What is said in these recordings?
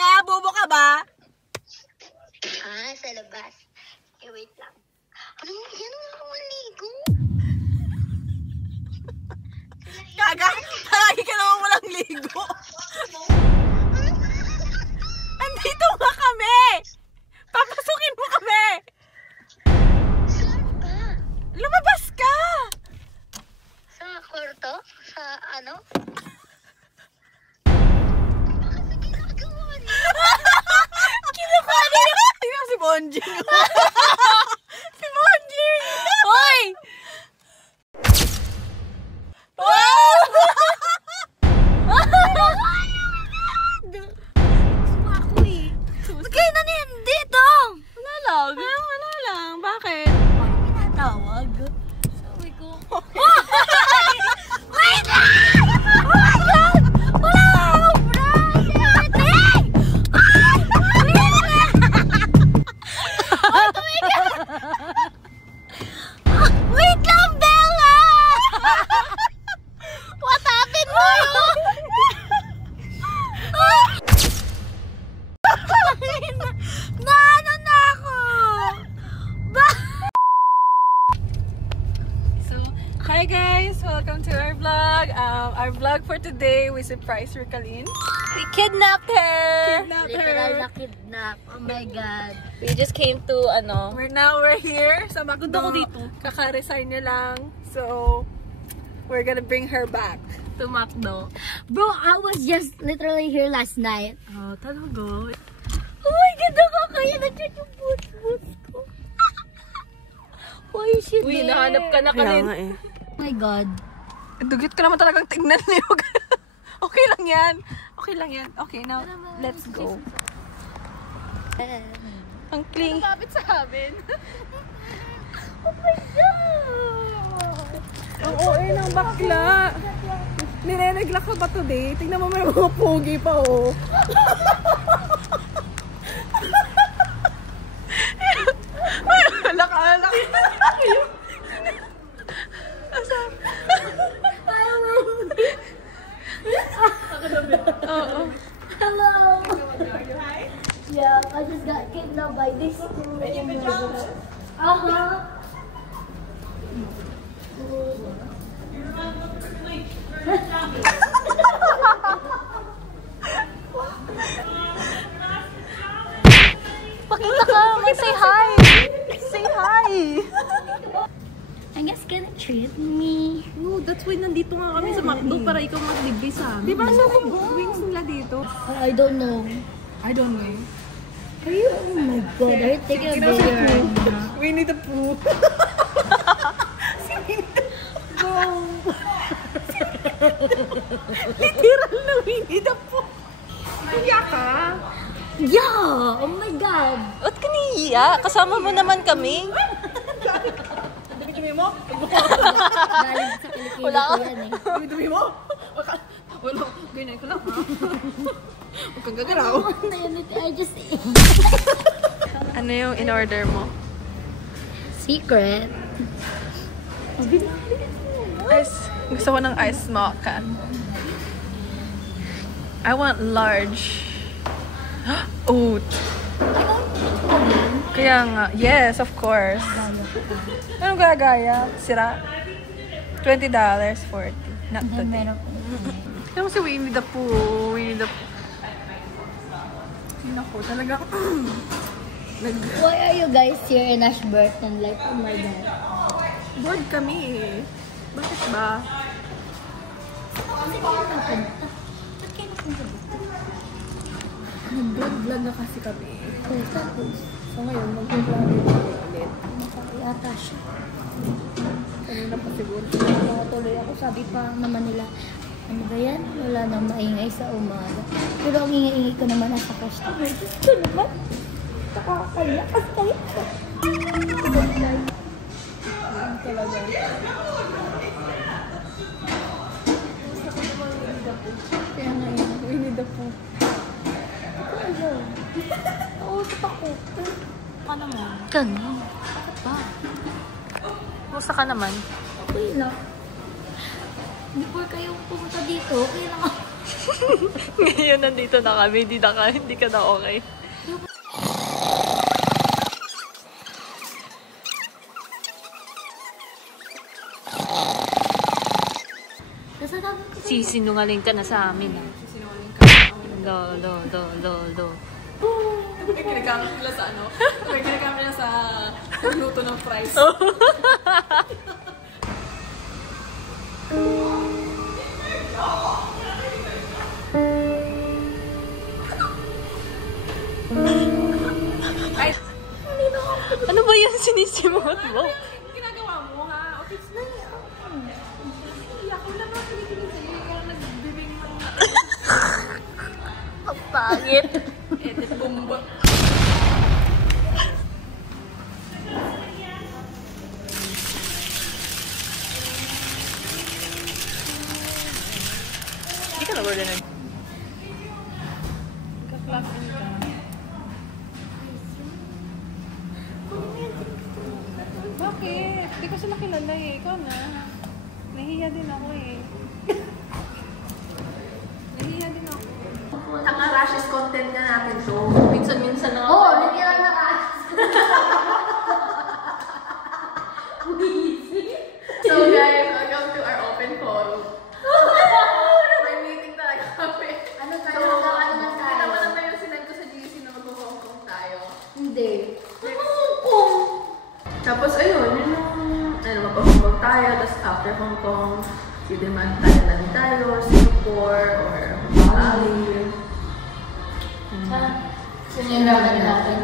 nga? Bobo ka ba? Ah, sa labas. Eh, wait lang. Ano yan? Wala akong maligo. Gaga, palagi ka naman walang ligo. Andito nga kami. Papasukin mo kami. Saan ba? Lumabas ka. Sa kwarto? Sa ano? Kinukuha niya. Tingnan si Bonjing. Si Bonjing. Hoy! Wow! Ako eh. Ba't kayo dito? Wala lang. Wala lang. Bakit? Paano minatawag? Sabi ko. Wait lang! Oh my God! Wala akong brother! Wait lang, Bella! What happened mo? Naano na ako? So, hi guys! Welcome to our vlog. Our vlog for today, we surprised Ricaline. We kidnapped her! Literal na kidnap. Oh my God. We just came to, we're here sa McDo. Kaka-resign niya lang. So, we're gonna bring her back to McDo. Bro, I was just literally here last night. Oh, talaga? Oh my God, nakakaya na-check yung boots ko. Why is she Uy, there? nahanap ka na Kalin. Oh my God. Dugit ka naman talagang tignan niyo. Okay lang yan. Okay lang yan. Okay, now, let's go. Ang cling. Kapit sa amin. Oh my God. Ang OA ng bakla. Nirenegla ka ba today? Tingnan mo may mga pogi pa, oh. Alak. Hello. Yeah, I just got kidnapped by this. Pakita ka, mag-say hi. Say hi. I guess gonna treat me. No, that's why nandito nga kami sa McDo para ikaw mag-libre sa amin. Di ba wings nila dito? I don't know. I don't know. Are you? Oh my God, are you taking a video? Winnie the Pooh. Literal na Winnie the Pooh. Kaya ka? Yeah! Oh my God! Ba't ka niya? Kasama mo naman kami. Dumi mo? Galing sa Pilipinas ko yan eh. Dumi mo? Wala, ganyan ko lang ha. Huwag kang gagalaw. I just ate. Ano yung in-order mo? Secret. Gusto ko ng ice mocha. I want large. Oat. Kaya nga. Yes, of course. Anong gagaya? Sira? $20, $40. Not today. Kaya mo si Winnie the Pooh. Winnie the Pooh. Ako talaga. Why are you guys here in Ashburton? Like, oh my God. Bored kami eh. Bakit ba? Nag-vlog na kasi kami. So ngayon, mag-vlog ulit. Yata siya. Kanina pa siguro. Tuloy ako, sabi pa naman nila, ano ba yan? Wala nang maingay sa umaga. Pero ang ingay-ingay ko naman nasa customer. Diyos ko naman. Nakakaya. Kaya ko. Ang talaga. Kaya nga yun. Winnie the Pooh. Oo, ako. Ka naman. Ganun. Bakit ba? Musta ka naman? Okay lang. Before kayo pumunta dito, okay lang ako. Ngayon, nandito na kami. Hindi ka na okay. Sisinungaling ka na sa amin, ah. Sinungaling ka. Do. May ginagamit nila sa ano? May ginagamit nila sa luto ng fries. Ay, ano ba yan sinisimot mo? ginagawa mo ha? Okay, na ako lang ang pinipinig sa'yo. Kaya nagbibing mo. Ang pangit. Edit bomba. Hindi ka na-order na. Kaklasin ka. Bakit? Hindi ko sila kilala eh. Ikaw na. Nahiya din ako eh. Nahiya din ako. Tanga rashes content na natin to. Minsan-minsan na. Oo, literal na ka. So guys, welcome to our open forum. May meeting talaga kami. Ano tayo? Ano na tayo? Kita mo naman yung sinend ko sa GC na mag-Hong Kong tayo. Hindi. Hong Kong. Tapos ayun, yun yung mag-Hong Kong tayo. Tapos after Hong Kong, si Demand tayo, Singapore, or Bali. Sinirahan natin.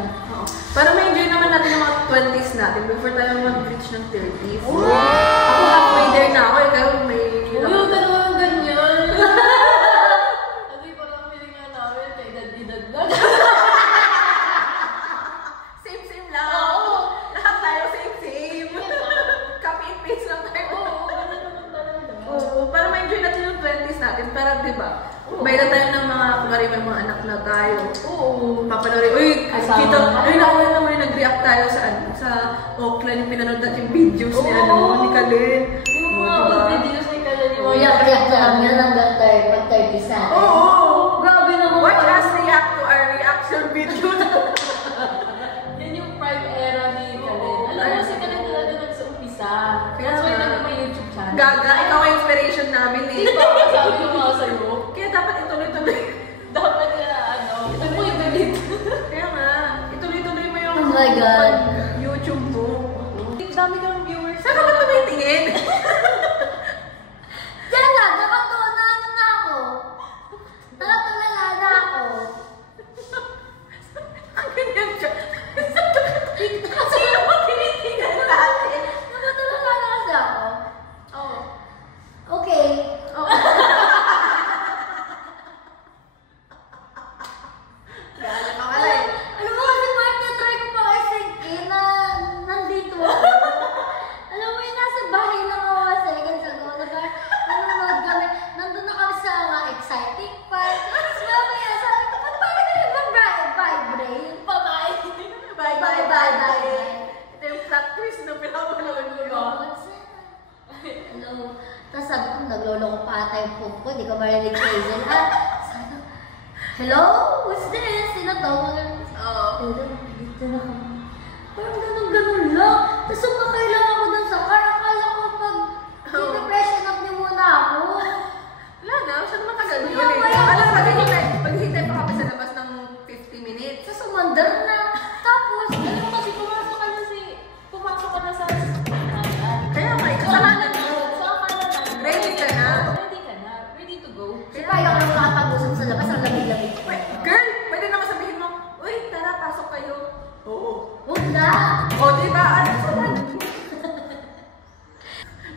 Para ma-enjoy naman natin yung mga 20s natin before tayo mag-reach ng 30s. Wow! Ako halfway there na ako, ikaw may... Uy, ka naman ganyan. Kasi parang feeling nga namin, kay edad na. Same lang. Oo. Lahat tayo same. Copy and paste lang tayo. Oo, ganyan naman talaga. Oo, para ma-enjoy natin yung 20s natin. Para, di ba? Bayad na tayo ng mga, kumari may mga anak na tayo. Oo. Papanorin, uy, kita, uy, nakuha naman nag-react tayo sa Oakland, yung pinanood natin yung videos ni, ni Kalin. Yung mga videos ni Kalin, yung mga React na lang yan hanggang pag-30 natin. Oo! Grabe naman. Watch us react to our reaction video. Yan yung prime era ni Kalin. Alam mo, si Kalin talaga nagsa-umpisa. That's why naging may YouTube channel. Gaga, ikaw ang inspiration namin eh. Di ba? Sabi ko nga sa'yo. Kaya dapat ituloy-tuloy. Dapat na, ito mo yung delete. Kaya nga, ituloy-tuloy mo yung Oh my God. YouTube mo. Dami kang viewers. Saan ka ba tumitingin? Diyan lang, nakatuwa na ano na ako. Nakatulala na ako. Ang ganyan siya. Sino mo tinitingnan natin? Nakatulala na kasi ako. Oo. Okay. Oo. Gala ka pala eh. Alam mo kasi Mark, na-try ko pa kasi na nandito ako. Alam mo yung nasa bahay lang ako seconds ago. Nanonood kami. Nandun na kami sa mga exciting part. Tapos mamaya sabi ko, ba't parang ganun mag-vibrate? Bye. Ito yung plot twist na pinapanood ko yun. Hello. Tapos sabi ko, nagloloko pa ata yung phone ko. Di ko marinig sa Hazel. Sabi ko, hello? What's this? Sino to? Oo. Hello, dito na kami. Parang ganun lang. Tapos sumakay lang ako dun sa car. Akala ko pag depression up niyo muna ako. Wala na, siya naman tagal Sige, yun eh. mamaya. Alam, maghihintay pa kami sa labas ng 50 minutes. Tapos umandar na. Tapos, Alam mo kasi pumasok ka na sa Kaya nga, kasalanan mo. Ready Ready ka na. Ready to go. si Paya ko lang makapag-usap sa labas. Ang lamig-lamig. Wait, girl, pwede naman sabihin mo, uy, tara, pasok kayo. Oo. Huwag na. O, diba? Ano sa man?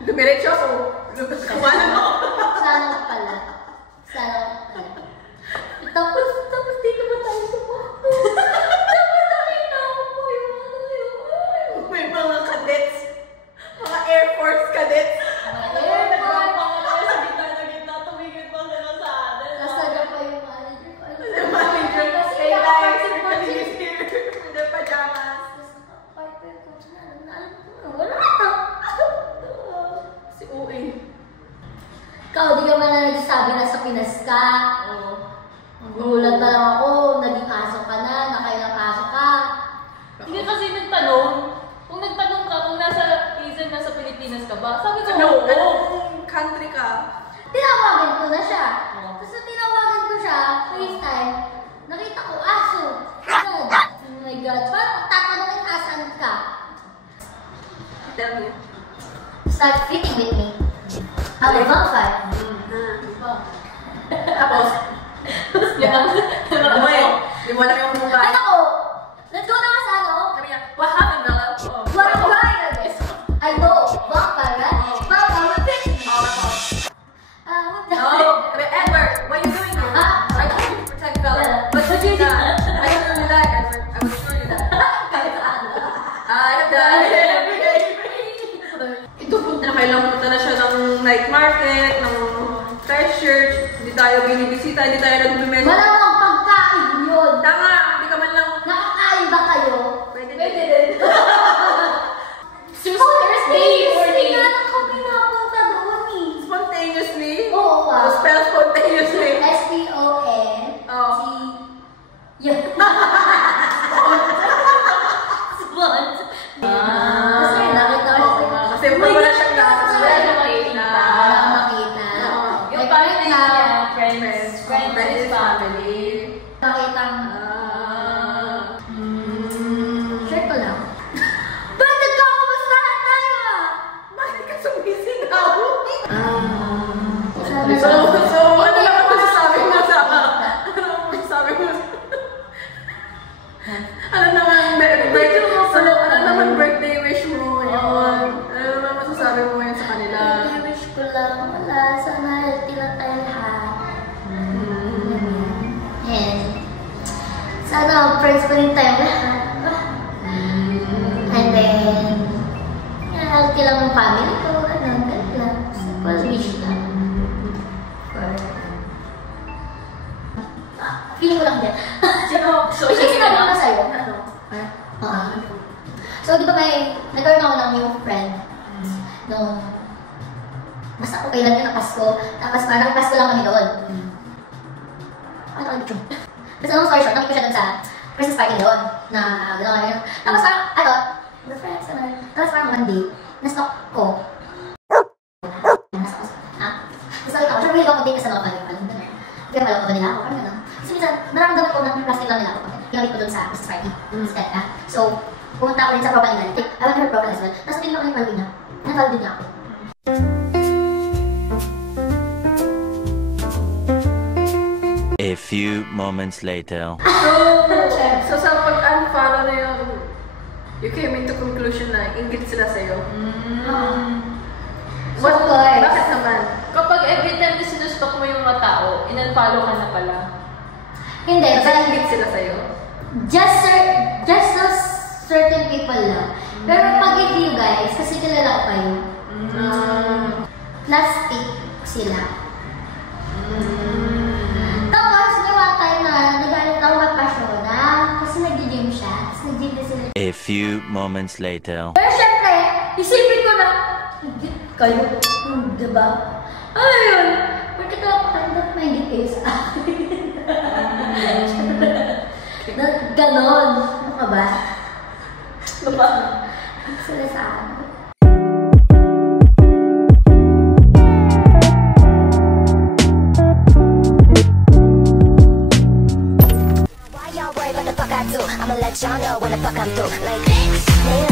Dumiretso ako. Kumalan ako. Sana ko pala. Sana ko pala. start fitting with me. I'm a vampire. Tapos, yan. Di mo alam yung mukha. Ay ako! Let's go naman sa ano? Sabi niya, what happened, Bella? What a riot! I know, vampire, right? Vampire will fix me. No, Edward, what are you doing here? I told you to protect Bella. But you did not. I don't know that, Edward. I was sure you that. I have done it. Ito punta na kailang punta na siya ng night market, ng fresh church. Hindi tayo binibisita, hindi tayo nagbibimesa. Malamang pagkain yun. Tama, hindi ka man lang. Nakakain ba kayo? Pwede din. Thursday morning. Hindi nga kami napunta doon eh. Spontaneously? Oo ah. Spell spontaneously. S-P-O-N. Oh. Yan. Spont. Kasi nakita ko siya. Kasi wala siyang lakas. Wala siyang makita. Yung Like, family now, niya, friends is family. nakita share ko lang. Ba't nagkakamustahan tayo ah? Bakit ka sumisigaw? Sabi So, ko, ano naman masasabi mo sa... Ano masasabi mo sa... Ano naman birthday wish mo yun? Ano naman masasabi mo yun sa kanila? wish ko lang, wala, sana healthy lang tayo lahat. And, sana friends pa rin tayo lahat. And then, healthy lang ang family ko, ganun lang. Simple wish lang. Feeling ko lang din. So, May sige sinabi ko na. na sa'yo. Ano? So, di ba nagkaroon ako ng new friend nung basta okay lang yun na Pasko. Tapos parang Pasko lang kami doon. Ano ang ito? Basta long story short, nakita ko siya doon sa Christmas party doon na gano'n kami. Tapos parang, the friends, tapos parang one day, na-stalk ko. Tapos nakita ko, siya really ako date sa mga pala. Kaya pala ko ba nila ako? Parang gano'n. Kasi minsan, nararamdaman ko na plastic lang nila ako. Ginamit ko doon sa Christmas party. So, pumunta ako din sa profile nila. I went to her profile as well. Tapos tinignan ko yung follow niya. Na-follow din niya ako. A few moments later. So sa pag-unfollow na yun, you came into conclusion na inggit sila sa'yo? Of course. Bakit naman? Kapag every time na sinustok mo yung mga tao, in-unfollow ka na pala. Hindi, Kasi parang inggit sila sa'yo? just those certain people lang. Pero pag hindi you guys, kasi kilala ko kayo, plastic sila. Tapos, may one time na nagalit ako kay Pasyona kasi nag-gym siya. Tapos nag-gym din sila. A few moments later. Pero syempre, isipin ko na, hindi kayo, diba? Ayun, bakit ako dapat may kayo sa akin? Ganon. Ano ka ba? Ano ba? Sila sa akin. Why y'all worry about the fuck I do? I'ma let y'all know when the fuck I'm through. Like,